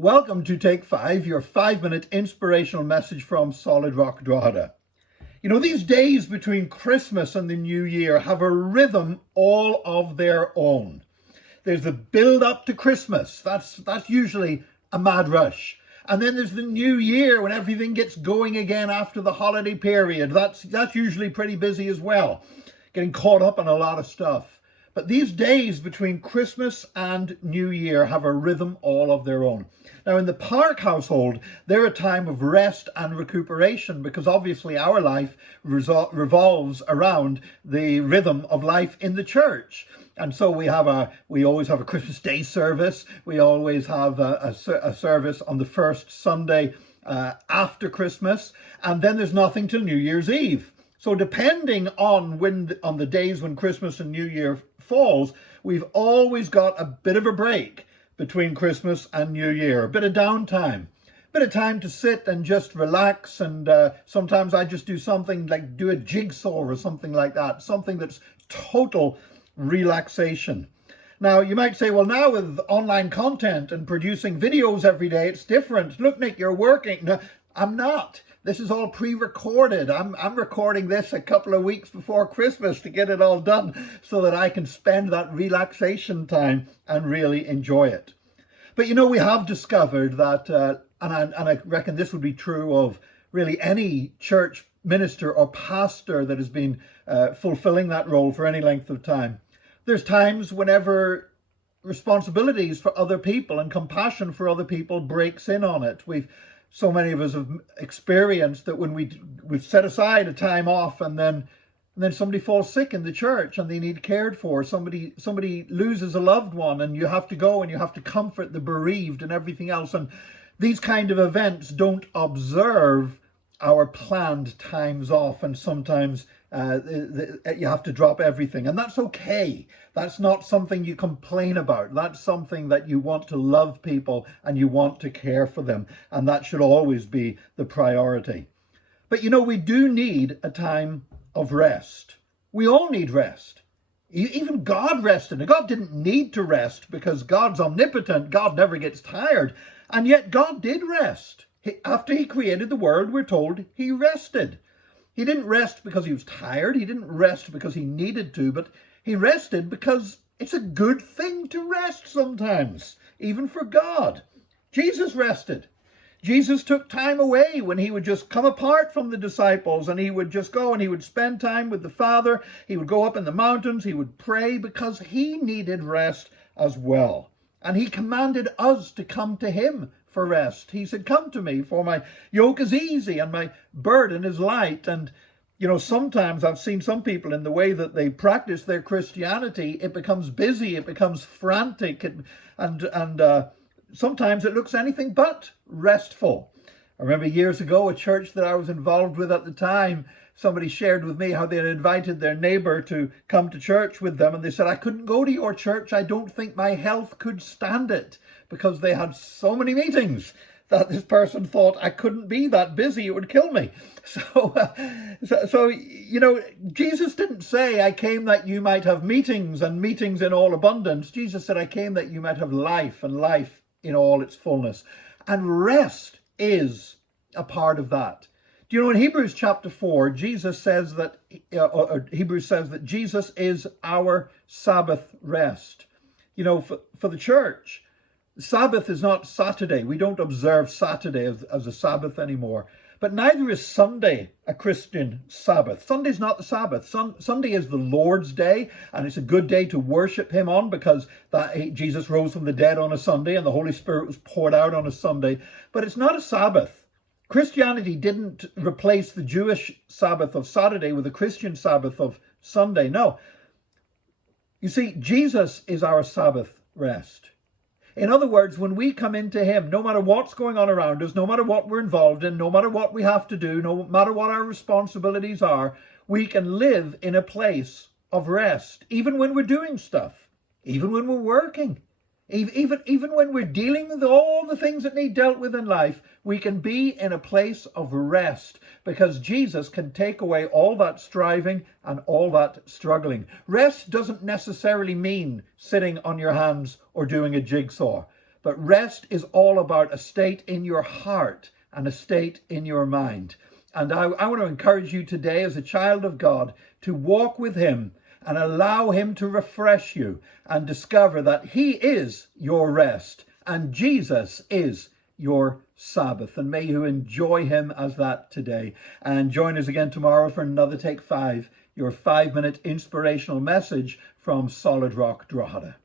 Welcome to Take 5, your 5-minute inspirational message from Solid Rock Drogheda. You know, these days between Christmas and the New Year have a rhythm all of their own. There's the build up to Christmas. That's usually a mad rush. And then there's the New Year when everything gets going again after the holiday period. That's usually pretty busy as well, getting caught up on a lot of stuff. But these days between Christmas and New Year have a rhythm all of their own. Now, in the Park household, they're a time of rest and recuperation because obviously our life revolves around the rhythm of life in the church. And so we always have a Christmas Day service. We always have a service on the first Sunday after Christmas. And then there's nothing till New Year's Eve. So depending on the days when Christmas and New Year falls, we've always got a bit of a break between Christmas and New Year, a bit of downtime, a bit of time to sit and just relax. And sometimes I just do something like do a jigsaw or something like that, something that's total relaxation. Now, you might say, well, now with online content and producing videos every day, it's different. Look, Nick, you're working. No, I'm not. This is all pre-recorded. I'm recording this a couple of weeks before Christmas to get it all done so that I can spend that relaxation time and really enjoy it. But you know, we have discovered that, and I reckon this would be true of really any church minister or pastor that has been fulfilling that role for any length of time. There's times whenever responsibilities for other people and compassion for other people breaks in on it. So many of us have experienced that when we've set aside a time off and then somebody falls sick in the church and they need cared for. Somebody loses a loved one and you have to go and you have to comfort the bereaved and everything else. And these kind of events don't observe our planned times off, and sometimes you have to drop everything, and that's okay. That's not something you complain about. That's something that you want to love people and you want to care for them, and that should always be the priority. But you know, we do need a time of rest. We all need rest. Even God rested, and God didn't need to rest because God's omnipotent. God never gets tired, and yet God did rest. After he created the world, we're told he rested. He didn't rest because he was tired. He didn't rest because he needed to, but he rested because it's a good thing to rest sometimes, even for God. Jesus rested. Jesus took time away when he would just come apart from the disciples and he would just go and he would spend time with the Father. He would go up in the mountains. He would pray because he needed rest as well. And he commanded us to come to him for rest. He said, come to me, for my yoke is easy and my burden is light. And, you know, sometimes I've seen some people in the way that they practice their Christianity, it becomes busy, it becomes frantic, and sometimes it looks anything but restful. I remember years ago, a church that I was involved with at the time, somebody shared with me how they had invited their neighbor to come to church with them. And they said, I couldn't go to your church. I don't think my health could stand it, because they had so many meetings that this person thought I couldn't be that busy. It would kill me. So, you know, Jesus didn't say, I came that you might have meetings and meetings in all abundance. Jesus said, I came that you might have life and life in all its fullness. And rest is a part of that. Do you know, in Hebrews chapter 4, Jesus says that, Hebrews says that Jesus is our Sabbath rest. You know, for the church, Sabbath is not Saturday. We don't observe Saturday as a Sabbath anymore. But neither is Sunday a Christian Sabbath. Sunday's not the Sabbath. Sunday is the Lord's day, and it's a good day to worship him on because Jesus rose from the dead on a Sunday and the Holy Spirit was poured out on a Sunday. But it's not a Sabbath. Christianity didn't replace the Jewish Sabbath of Saturday with a Christian Sabbath of Sunday. No. You see, Jesus is our Sabbath rest. In other words, when we come into him, no matter what's going on around us, no matter what we're involved in, no matter what we have to do, no matter what our responsibilities are, we can live in a place of rest, even when we're doing stuff, even when we're working. Even when we're dealing with all the things that need dealt with in life, we can be in a place of rest because Jesus can take away all that striving and all that struggling. Rest doesn't necessarily mean sitting on your hands or doing a jigsaw. But rest is all about a state in your heart and a state in your mind. And I want to encourage you today as a child of God to walk with him and allow him to refresh you and discover that he is your rest and Jesus is your Sabbath. And may you enjoy him as that today. And join us again tomorrow for another Take 5, your 5-minute inspirational message from Solid Rock Drogheda.